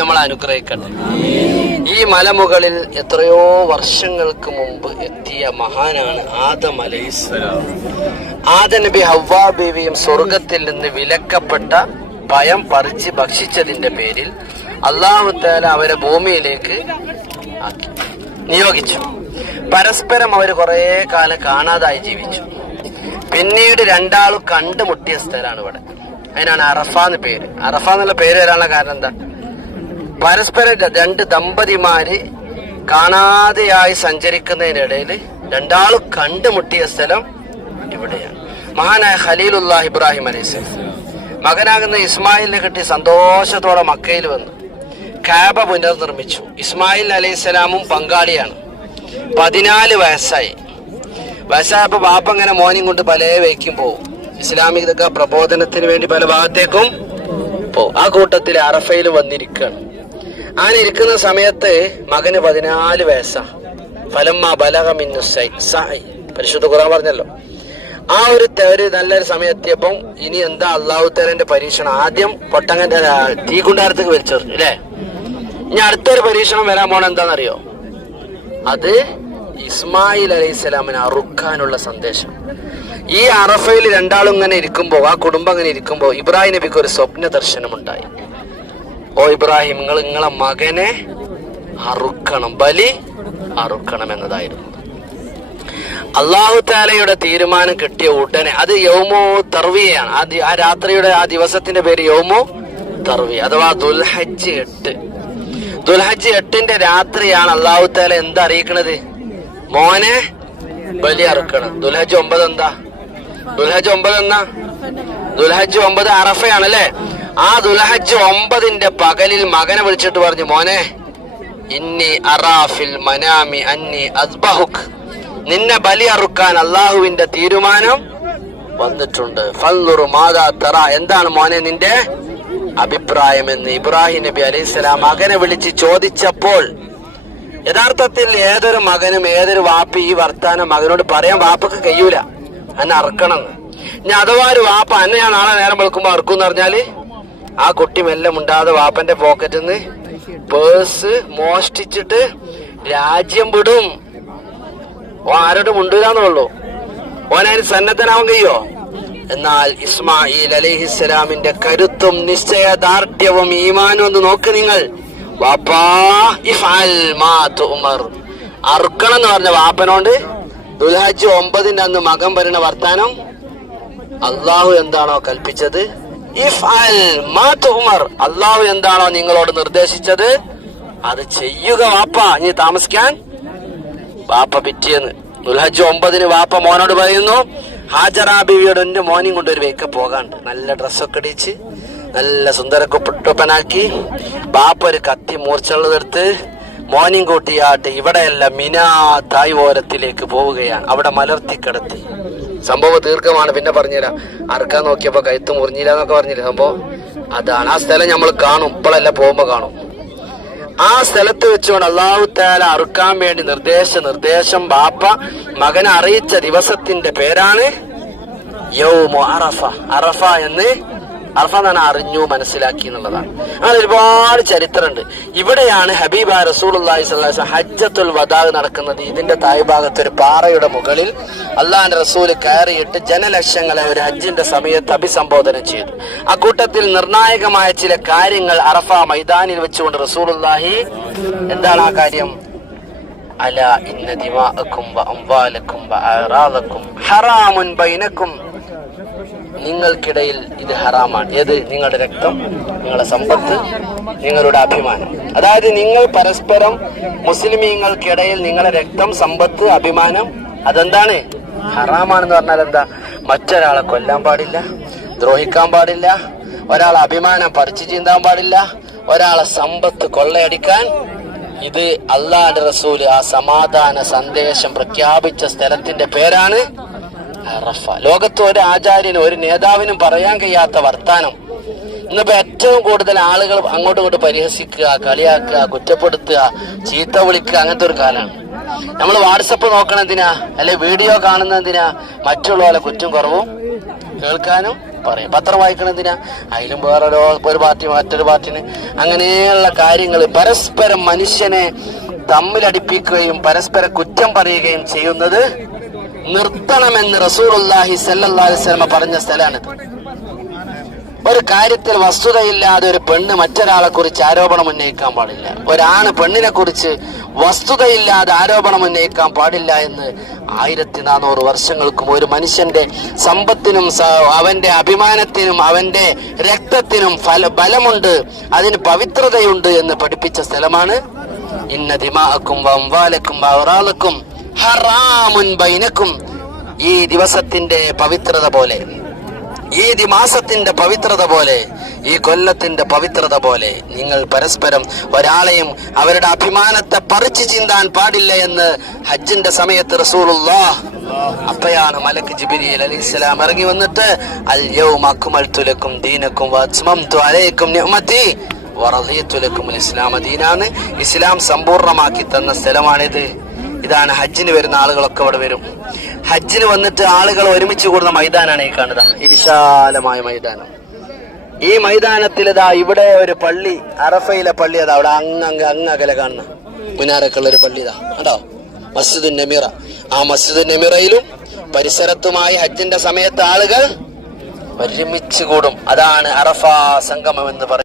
നമ്മളെ അനുഗ്രഹിക്കട്ടെ. ഈ മലമുകളിൽ എത്രയോ വർഷങ്ങൾക്ക് മുമ്പ് എത്തിയ മഹാനാണ് ആദം അലൈഹിസ്സലാം. ആദം നബി ഹവ്വാ ബീവിയും സ്വർഗത്തിൽ നിന്ന് വിലക്കപ്പെട്ട പഴം പറിച്ച് ഭക്ഷിച്ചതിന്റെ പേരിൽ അല്ലാഹു തആല അവരെ ഭൂമിയിലേക്ക് നിയോഗിച്ചു. പരസ്പരം അവർ കുറെ കാലം കാണാതായി ജീവിച്ചു. പിന്നീട് രണ്ടാളും കണ്ടുമുട്ടിയ സ്ഥലമാണ് ഇവിടെ. അതിനാണ് അറഫ എന്ന് പേര്. അറഫ എന്നുള്ള പേര് വരാനുള്ള കാരണം എന്താ? പരസ്പരം രണ്ട് ദമ്പതിമാര് കാണാതെയായി സഞ്ചരിക്കുന്നതിനിടയിൽ രണ്ടാളും കണ്ടുമുട്ടിയ സ്ഥലം ഇവിടെയാണ്. മഹാനായ ഖലീലുല്ലാഹ് ഇബ്രാഹിം അലൈഹിസ്സലാം മകനാകുന്ന ഇസ്മായിലിനെ കിട്ടി സന്തോഷത്തോടെ മക്കയിൽ വന്നു കാബ പുനർനിർമ്മിച്ചു. ഇസ്മായിൽ അലൈഹിസ്സലാമും പങ്കാളിയാണ്. 14 വയസ്സായപ്പോ ബാപ്പ ഇങ്ങനെ മോനും കൊണ്ട് പല വയ്ക്കും പോവും. ഇസ്ലാമിക പ്രബോധനത്തിന് വേണ്ടി പല ഭാഗത്തേക്കും പോവും. ആ കൂട്ടത്തിൽ അറഫയിൽ വന്നിരിക്കുകയാണ്. അങ്ങനെ ഇരിക്കുന്ന സമയത്ത് മകന് 14 വയസ്സാ. ഫലമ്മ ബലഗ മിന്നു സഅയ്, പരിശുദ്ധ ഖുർആൻ പറഞ്ഞല്ലോ. ആ ഒരു നല്ലൊരു സമയം എത്തിയപ്പം ഇനി എന്താ അല്ലാഹു തആലയുടെ പരീക്ഷണം. ആദ്യം പൊട്ടങ്ങന്റെ തീകുണ്ടാരത്തേക്ക് വലിച്ചെറിഞ്ഞു അല്ലേ. ഇനി അടുത്തൊരു പരീക്ഷണം വരാൻ പോണ എന്താണെന്നറിയോ? അത് ഇസ്മായിൽ അലൈഹിസ്സലാമിനെ അറുക്കാനുള്ള സന്ദേശം. ഈ അറഫയിൽ രണ്ടാളും ഇങ്ങനെ ഇരിക്കുമ്പോ, ആ കുടുംബം അങ്ങനെ ഇരിക്കുമ്പോ ഇബ്രാഹിം നബിക്ക് ഒരു സ്വപ്ന ദർശനം ഉണ്ടായി. ഓ ഇബ്രാഹിം, നിങ്ങളെ മകനെ അറുക്കണം, ബലി അറുക്കണം എന്നതായിരുന്നു. അല്ലാഹു തആലയുടെ തീരുമാനം കിട്ടിയ ഉടനെ, അത് യൗമു തർവിയയാണ്. ആ രാത്രിയുടെ ആ ദിവസത്തിന്റെ പേര് യൗമു തർവിയ അഥവാ ദുൽഹജ്ജ് 8. ദുൽഹജ്ജ് 8ന്റെ രാത്രിയാണ് അല്ലാഹു തആല എന്താ അറിയിക്കണത്? മോനെ ബലി അറുക്കണം. ദുൽഹജ്ജ് 9 എന്താ? ദുൽഹജ്ജ് 9 എന്നാ? ദുൽഹജ്ജ് 9 അറഫയാണല്ലേ. ആ ദുൽഹജ്ജ് 9ന്റെ പകലിൽ മകനെ വിളിച്ചിട്ട് പറഞ്ഞു, മോനെ ഇന്നി അറാഫിൽ മനാമി അന്നി അസ്ബഹുക്, നിന്നെ ബലി അറുക്കാൻ അള്ളാഹുവിന്റെ തീരുമാനം വന്നിട്ടുണ്ട്. ഫൻദുറു മാദാ തറ, എന്താണ് മോനെ നിന്റെ അഭിപ്രായം എന്ന് ഇബ്രാഹിം നബി അലൈഹിസ്സലാം മകനെ വിളിച്ച് ചോദിച്ചപ്പോൾ, യഥാർത്ഥത്തിൽ ഏതൊരു മകനും ഏതൊരു വാപ്പി ഈ വർത്താനം മകനോട് പറയാൻ വാപ്പക്ക് കഴിയൂല, എന്നെ അറക്കണമെന്ന്. ഇനി അഥവാ ഒരു വാപ്പ എന്നെ ഞാൻ നാളെ നേരം വെളുക്കുമ്പോ അറക്കും എന്ന് പറഞ്ഞാല് ആ കുട്ടി മെല്ലെ മുണ്ടാതെ വാപ്പന്റെ പോക്കറ്റിൽ നിന്ന് പേഴ്സ് മോഷ്ടിച്ചിട്ട് രാജ്യം വിടും. ആരോടും മുണ്ടൂലെന്നുള്ളൂ. ഓനതിന് സന്നദ്ധനാവാൻ കഴിയോ? എന്നാൽ ഇസ്മായിൽ അലൈഹിസ്സലാമിന്റെ കരുത്തും നിശ്ചയദാർഢ്യവും ഈമാനും ഒന്ന് നോക്ക് നിങ്ങൾ. വാപ്പാ ഇഫ്അൽ മാ തുഅ്മർ, അറുക്കണം എന്ന് പറഞ്ഞ വാപ്പനോട് ദുൽഹജ്ജ് 9ന്റെ അന്ന് മകൻ പറയുന്ന വർത്താനം, അള്ളാഹു എന്താണോ കൽപ്പിച്ചത്, ഇഫ്അൽ മാ തുഅ്മർ, അള്ളാഹു എന്താണോ നിങ്ങളോട് നിർദ്ദേശിച്ചത് അത് ചെയ്യുക വാപ്പ, ഇനി താമസിക്കാൻ. വാപ്പ പിറ്റേന്ന് ദുൽഹജ്ജ് 9ന് വാപ്പ മോനോട് പറയുന്നു, ഹാജറ ബീവിയോട് എന്റെ മോനെയും കൊണ്ട് ഒരു വേക്ക പോകാണ്ട്. നല്ല ഡ്രസ്സൊക്കെ ഇടിച്ച് നല്ല സുന്ദരക്കൊപ്പനാക്കി ബാപ്പ ഒരു കത്തി മൂർച്ചയുള്ളതെടുത്ത് മോർണിംഗ് കൂട്ടിയാട്ട് ഇവിടെയല്ല മിനാ തായ് ഓരത്തിലേക്ക് പോവുകയാണ്. അവിടെ മലർത്തിക്കിടത്തി. സംഭവം ദീർഘമാണ്, പിന്നെ പറഞ്ഞുതരാം. അറക്കാൻ നോക്കിയപ്പോ കഴുത്ത് മുറിഞ്ഞില്ല എന്നൊക്കെ പറഞ്ഞില്ല. സംഭവം അതാണ്. ആ സ്ഥലം നമ്മൾ കാണും, ഇപ്പോഴല്ല പോകുമ്പോ കാണും. ആ സ്ഥലത്ത് വെച്ചുകൊണ്ട് അല്ലാഹു തആല അറുക്കാൻ വേണ്ടി നിർദ്ദേശം ബാപ്പ മകനെ അറിയിച്ച ദിവസത്തിന്റെ പേരാണ് യൗമു അറഫ. അറഫ എന്ന് എന്നാണ് അറിഞ്ഞു മനസ്സിലാക്കി എന്നുള്ളതാണ്. അങ്ങനെ ഒരുപാട് ചരിത്രമുണ്ട്. ഇവിടെയാണ് ഹബീബായ റസൂലുള്ളാഹി സ്വല്ലല്ലാഹു അലൈഹി വസല്ലം ഹജ്ജത്തുൽ വദാ നടക്കുന്നത്. ഇതിന്റെ താഴ്ഭാഗത്ത് ഒരു പാറയുടെ മുകളിൽ അള്ളാഹിന്റെ റസൂല് കയറിയിട്ട് ജനലക്ഷങ്ങളെ ഒരു ഹജ്ജിന്റെ സമയത്ത് അഭിസംബോധന ചെയ്തു. അക്കൂട്ടത്തിൽ നിർണായകമായ ചില കാര്യങ്ങൾ അറഫ മൈതാനിൽ വെച്ചുകൊണ്ട് റസൂലുള്ളാഹി, എന്താണ് ആ കാര്യം? അലാ ഇന്ന ദിമാഅക്കും വ അംവാലക്കും വ അറാദക്കും ഹറാമുൻ ബൈനക്കും, നിങ്ങൾക്കിടയിൽ ഇത് ഹറാമാണ്. ഏത്? നിങ്ങളുടെ രക്തം, നിങ്ങളുടെ സമ്പത്ത്, നിങ്ങളുടെ അഭിമാനം. അതായത് നിങ്ങൾ പരസ്പരം മുസ്ലിമീങ്ങൾക്കിടയിൽ നിങ്ങളുടെ രക്തം, സമ്പത്ത്, അഭിമാനം അതെന്താണ്? ഹറാമാണെന്ന് പറഞ്ഞാൽ എന്താ? മറ്റൊരാളെ കൊല്ലാൻ പാടില്ല, ദ്രോഹിക്കാൻ പാടില്ല, ഒരാളെ അഭിമാനം പറിച്ചു ചീന്താൻ പാടില്ല, ഒരാളെ സമ്പത്ത് കൊള്ളയടിക്കാൻ. ഇത് അല്ലാഹുവിന്റെ റസൂല് ആ സമാധാന സന്ദേശം പ്രഖ്യാപിച്ച സ്ഥലത്തിന്റെ പേരാണ് അറഫ. ലോകത്ത് ഒരു ആചാര്യനും ഒരു നേതാവിനും പറയാൻ കഴിയാത്ത വർത്താനം. ഇന്നിപ്പോ ഏറ്റവും കൂടുതൽ ആളുകൾ അങ്ങോട്ടും ഇങ്ങോട്ട് പരിഹസിക്കുക, കളിയാക്കുക, കുറ്റപ്പെടുത്തുക, ചീത്ത വിളിക്കുക, അങ്ങനത്തെ ഒരു കാലമാണ്. നമ്മൾ വാട്സപ്പ് നോക്കണതിനാ, അല്ലെ വീഡിയോ കാണുന്നതിനാ, മറ്റുള്ളവരെ കുറ്റം കുറവും കേൾക്കാനും പറയും. പത്രം വായിക്കണതിനാ, അതിലും വേറൊരു ഒരു പാർട്ടി മറ്റൊരു പാർട്ടിന്, അങ്ങനെയുള്ള കാര്യങ്ങൾ പരസ്പരം മനുഷ്യനെ തമ്മിലടിപ്പിക്കുകയും പരസ്പരം കുറ്റം പറയുകയും ചെയ്യുന്നത് നിർത്തണമെന്ന് റസൂലുള്ളാഹി സ്വല്ലല്ലാഹു അലൈഹി വസല്ലം പറഞ്ഞ സ്ഥലമാണിത്. ഒരു കാര്യത്തിൽ വസ്തുതയില്ലാതെ ഒരു പെണ്ണ് മറ്റൊരാളെ കുറിച്ച് ആരോപണം ഉന്നയിക്കാൻ പാടില്ല. ഒരാണ് പെണ്ണിനെ കുറിച്ച് വസ്തുതയില്ലാതെ ആരോപണം ഉന്നയിക്കാൻ പാടില്ല എന്ന് 1400 വർഷങ്ങൾക്കും ഒരു മനുഷ്യന്റെ സമ്പത്തിനും അവന്റെ അഭിമാനത്തിനും അവന്റെ രക്തത്തിനും ബലമുണ്ട്, അതിന് പവിത്രതയുണ്ട് എന്ന് പഠിപ്പിച്ച സ്ഥലമാണ്. ഇന്ന ദിമാഅക്കും വഅംവാലക്കും വഅറാലക്കും ഹറാമുൻ ബൈനക്കും. ഈ ദിവസത്തിന്റെ പവിത്രത പോലെ, ഈ മാസത്തിന്റെ പവിത്രത പോലെ, ഈ കൊല്ലത്തിന്റെ പവിത്രത പോലെ നിങ്ങൾ പരസ്പരം ഒരാളെയും അവരുടെ അഭിമാനത്തെ പറിച്ചു ചിന്താൻ പാടില്ല എന്ന് ഹജ്ജിന്റെ സമയത്ത് റസൂലുള്ളാഹ്, അപ്പയാണ് മലക്ക് ജിബ്രീൽ അലൈഹിസ്സലാം ഇറങ്ങി വന്നിട്ട് അൽ യൗമ അക്മൽതു ലക്കും ദീനക്കും വഅത്മംതു അലൈക്കും നിഅമതി വറദീതു ലക്കുമുൽ ഇസ്ലാമ ദീനാന്ന് ഇസ്ലാം സമ്പൂർണ്ണമാക്കി തന്ന സ്ഥലമാണിത്. ഇതാണ് ഹജ്ജിന് വരുന്ന ആളുകളൊക്കെ ഇവിടെ വരും. ഹജ്ജിന് വന്നിട്ട് ആളുകൾ ഒരുമിച്ച് കൂടുന്ന മൈതാനാണ് ഈ കാണുക, ഈ വിശാലമായ മൈതാനം. ഈ മൈതാനത്തിൽ ഇതാ ഇവിടെ ഒരു പള്ളി, അറഫയിലെ പള്ളി, അതാ അവിടെ അങ്ങകലെ കാണുന്ന മുനാരൊക്കെ ഉള്ള ഒരു പള്ളി ഇതാ കണ്ടോ, മസ്ജിദുൻ നമീറ. ആ മസ്ജിദുൻ നമീറയിലും പരിസരത്തുമായി ഹജ്ജിന്റെ സമയത്ത് ആളുകൾ ഒരുമിച്ച് കൂടും. അതാണ് അറഫ സംഗമം എന്ന് പറയുന്നത്.